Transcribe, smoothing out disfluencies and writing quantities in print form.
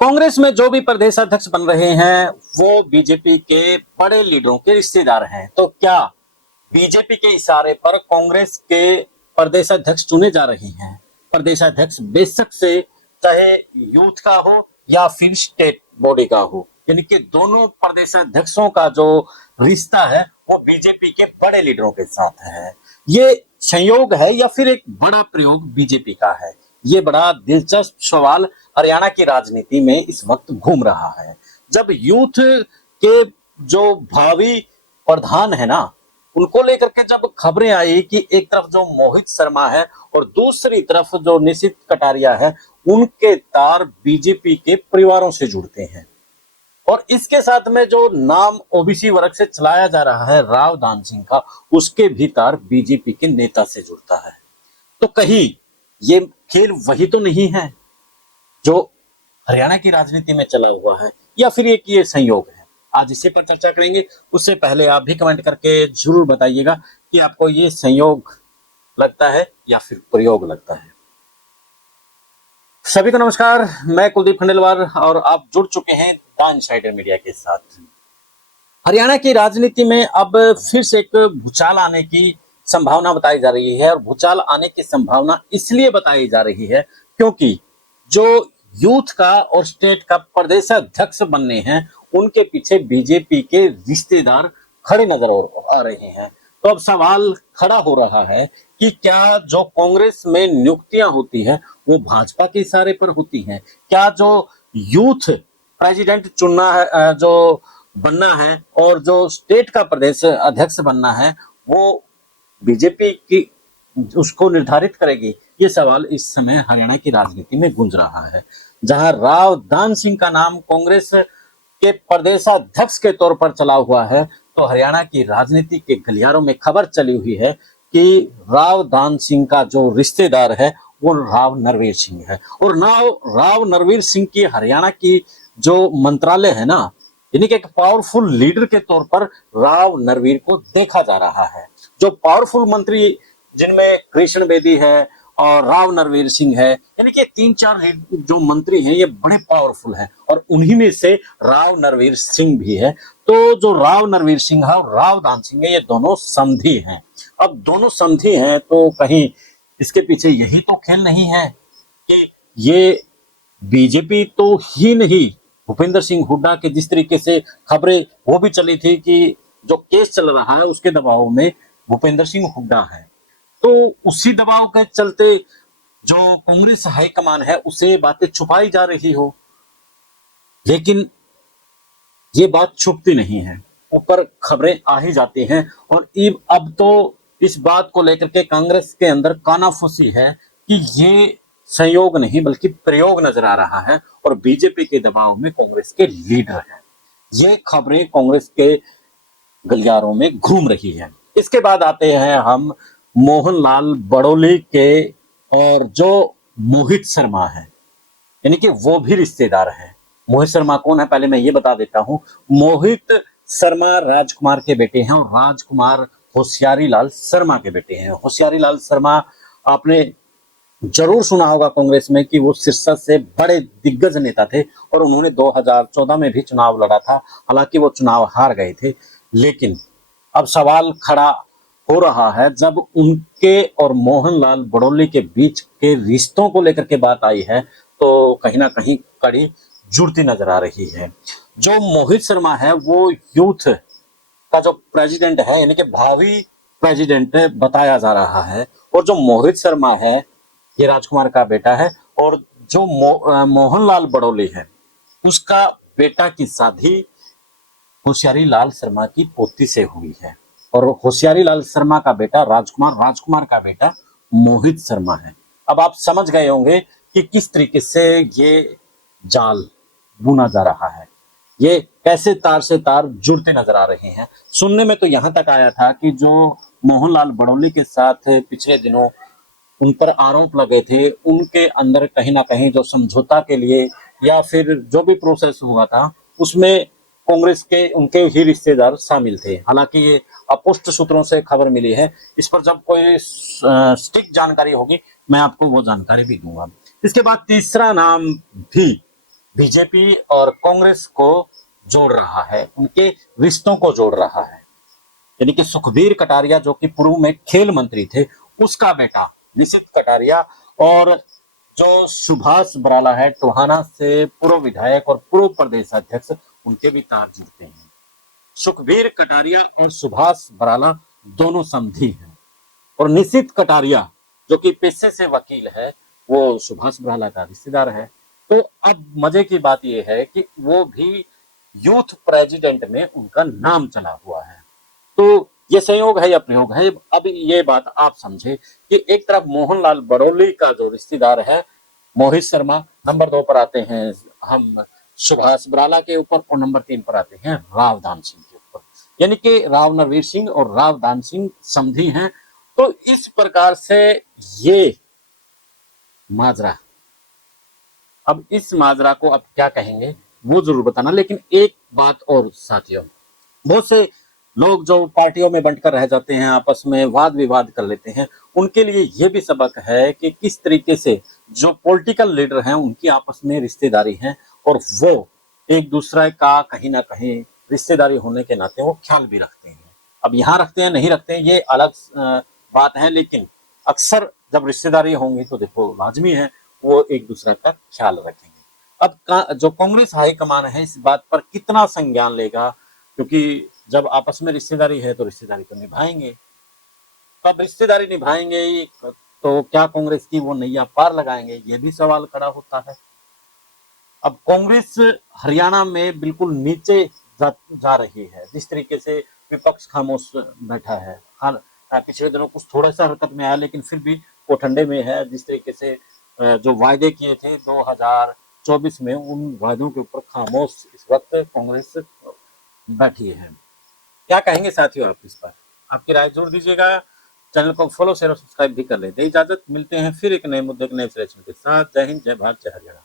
कांग्रेस में जो भी प्रदेश अध्यक्ष बन रहे हैं वो बीजेपी के बड़े लीडरों के रिश्तेदार हैं। तो क्या बीजेपी के इशारे पर कांग्रेस के प्रदेश अध्यक्ष चुने जा रहे हैं? प्रदेश अध्यक्ष बेशक से चाहे यूथ का हो या फिर स्टेट बॉडी का हो, यानी कि दोनों प्रदेश अध्यक्षों का जो रिश्ता है वो बीजेपी के बड़े लीडरों के साथ है। ये संयोग है या फिर एक बड़ा प्रयोग बीजेपी का है? ये बड़ा दिलचस्प सवाल हरियाणा की राजनीति में इस वक्त घूम रहा है। जब यूथ के जो भावी प्रधान है ना, उनको लेकर के जब खबरें आई कि एक तरफ जो मोहित शर्मा है और दूसरी तरफ जो निशित कटारिया है, उनके तार बीजेपी के परिवारों से जुड़ते हैं और इसके साथ में जो नाम ओबीसी वर्ग से चलाया जा रहा है राव दान सिंह का, उसके भी तार बीजेपी के नेता से जुड़ता है। तो कहीं ये खेल वही तो नहीं है जो हरियाणा की राजनीति में चला हुआ है, या फिर एक ये संयोग है? आज इसी पर चर्चा करेंगे। उससे पहले आप भी कमेंट करके जरूर बताइएगा कि आपको ये संयोग लगता है या फिर प्रयोग लगता है। सभी को नमस्कार, मैं कुलदीप खंडेलवाल और आप जुड़ चुके हैं द इनसाइडर मीडिया के साथ। हरियाणा की राजनीति में अब फिर से एक भूचाल आने की संभावना बताई जा रही है और भूचाल आने की संभावना इसलिए बताई जा रही है क्योंकि जो यूथ का और स्टेट का प्रदेश अध्यक्ष बनने हैं, उनके पीछे बीजेपी के रिश्तेदार खड़े नजर आ रहे हैं। तो अब सवाल खड़ा हो रहा है कि क्या जो कांग्रेस में नियुक्तियां होती है वो भाजपा के इशारे पर होती हैं? क्या जो यूथ प्रेसिडेंट चुनना है, जो बनना है, और जो स्टेट का प्रदेश अध्यक्ष बनना है, वो बीजेपी की उसको निर्धारित करेगी? ये सवाल इस समय हरियाणा की राजनीति में गूंज रहा है, जहां राव दान सिंह का नाम कांग्रेस के प्रदेशाध्यक्ष के तौर पर चला हुआ है। तो हरियाणा की राजनीति के गलियारों में खबर चली हुई है कि राव दान सिंह का जो रिश्तेदार है वो राव नरवीर सिंह है, और राव नरवीर सिंह की हरियाणा की जो मंत्रालय है ना, यानी कि एक पावरफुल लीडर के तौर पर राव नरवीर को देखा जा रहा है। जो पावरफुल मंत्री जिनमें कृष्ण बेदी है और राव नरवीर सिंह है, यानी कि 3-4 जो मंत्री हैं ये बड़े पावरफुल हैं और उन्हीं में से राव नरवीर सिंह भी है। तो जो राव नरवीर सिंह है और राव दान सिंह है, ये दोनों समधी हैं। अब दोनों समधी हैं तो कहीं इसके पीछे यही तो खेल नहीं है कि ये बीजेपी तो ही नहीं, भूपेंद्र सिंह हुड्डा के जिस तरीके से खबरें वो भी चली थी कि जो केस चल रहा है उसके दबाव में भूपेंद्र सिंह हुड्डा है, तो उसी दबाव के चलते जो कांग्रेस हाईकमान है उसे बातें छुपाई जा रही हो, लेकिन ये बात छुपती नहीं है, ऊपर खबरें आ ही जाती हैं। और अब तो इस बात को लेकर के कांग्रेस के अंदर कानाफूसी है कि ये संयोग नहीं बल्कि प्रयोग नजर आ रहा है और बीजेपी के दबाव में कांग्रेस के लीडर हैं। ये खबरें कांग्रेस के गलियारों में घूम रही है। इसके बाद आते हैं हम मोहनलाल बड़ोली के, और जो मोहित शर्मा है, यानी कि वो भी रिश्तेदार है। मोहित शर्मा कौन है पहले मैं ये बता देता हूं। मोहित शर्मा राजकुमार के बेटे हैं और राजकुमार होशियारी लाल शर्मा के बेटे हैं। होशियारी लाल शर्मा आपने जरूर सुना होगा कांग्रेस में कि वो शीर्षक से बड़े दिग्गज नेता थे और उन्होंने 2014 में भी चुनाव लड़ा था, हालांकि वो चुनाव हार गए थे। लेकिन अब सवाल खड़ा हो रहा है जब उनके और मोहनलाल बड़ोली के बीच के रिश्तों को लेकर के बात आई है, तो कहीं ना कहीं कड़ी जुड़ती नजर आ रही है। जो मोहित शर्मा है वो यूथ का जो प्रेसिडेंट है, यानी कि भावी प्रेसिडेंट बताया जा रहा है, और जो मोहित शर्मा है ये राजकुमार का बेटा है, और जो मोहनलाल बड़ोली है उसका बेटा की शादी होशियारी लाल शर्मा की पोती से हुई है, और होशियारी लाल शर्मा का बेटा राजकुमार, राजकुमार का बेटा मोहित शर्मा है। अब आप समझ गए होंगे कि किस तरीके से ये जाल बुना जा रहा है, ये कैसे तार से तार जुड़ते नजर आ रहे हैं। सुनने में तो यहां तक आया था कि जो मोहनलाल बड़ोली के साथ पिछले दिनों उन पर आरोप लगे थे, उनके अंदर कहीं ना कहीं जो समझौता के लिए या फिर जो भी प्रोसेस हुआ था उसमें कांग्रेस के उनके ही रिश्तेदार शामिल थे। हालांकि ये अपुष्ट सूत्रों से खबर मिली है, इस पर जब कोई स्टिक जानकारी होगी मैं आपको वो जानकारी भी दूंगा। इसके बाद तीसरा नाम भी बीजेपी और कांग्रेस को जोड़ रहा है, उनके रिश्तों को जोड़ रहा है। यानी कि सुखबीर कटारिया जो कि पूर्व में खेल मंत्री थे, उसका बेटा निशित कटारिया, और जो सुभाष बराला है टोहाना से पूर्व विधायक और पूर्व प्रदेश अध्यक्ष, उनके भी तार जुड़ते हैं। सुखबीर कटारिया और सुभाष बराला दोनों समधी हैं, और निशित कटारिया जो कि पेशे से वकील है, वो सुभाष बराला का रिश्तेदार है। तो अब मजे की बात यह है कि वो भी यूथ प्रेसिडेंट में उनका नाम चला हुआ है। तो ये संयोग है या प्रयोग है? अब ये बात आप समझे कि एक तरफ मोहनलाल बरौली का जो रिश्तेदार है मोहित शर्मा, नंबर 2 पर आते हैं हम सुभाष बराला के ऊपर, और नंबर 3 पर आते हैं राव दान सिंह के ऊपर। यानी कि राव नरवीर सिंह और राव दान सिंह समधी हैं। तो इस प्रकार से ये माजरा, अब इस माजरा को अब क्या कहेंगे वो जरूर बताना। लेकिन एक बात और साथियों, बहुत से लोग जो पार्टियों में बंटकर रह जाते हैं, आपस में वाद विवाद कर लेते हैं, उनके लिए ये भी सबक है कि किस तरीके से जो पॉलिटिकल लीडर हैं उनकी आपस में रिश्तेदारी है, और वो एक दूसरे का कहीं ना कहीं रिश्तेदारी होने के नाते वो ख्याल भी रखते हैं। अब यहाँ रखते हैं नहीं रखते हैं ये अलग बात है, लेकिन अक्सर जब रिश्तेदारी होंगी तो देखो लाजमी है वो एक दूसरे का ख्याल रखेंगे। अब जो कांग्रेस हाईकमान है इस बात पर कितना संज्ञान लेगा, क्योंकि जब आपस में रिश्तेदारी है तो रिश्तेदारी तो निभाएंगे। तब रिश्तेदारी निभाएंगे तो क्या कांग्रेस की वो नैया पार लगाएंगे, ये भी सवाल खड़ा होता है। अब कांग्रेस हरियाणा में बिल्कुल नीचे जा रही है, जिस तरीके से विपक्ष खामोश बैठा है। पिछले दिनों कुछ थोड़ा सा हरकत में आया, लेकिन फिर भी वो ठंडे में है। जिस तरीके से जो वायदे किए थे 2024 में, उन वायदों के ऊपर खामोश इस वक्त कांग्रेस बैठी है। क्या कहेंगे साथियों आप इस पर? आपकी राय जरूर दीजिएगा। चैनल को फॉलो शेयर और सब्सक्राइब भी कर लेते हैं। इजाजत, मिलते हैं फिर एक नए मुद्दे के नए विश्लेषण के साथ। जय हिंद, जय भारत, जय हरियाणा।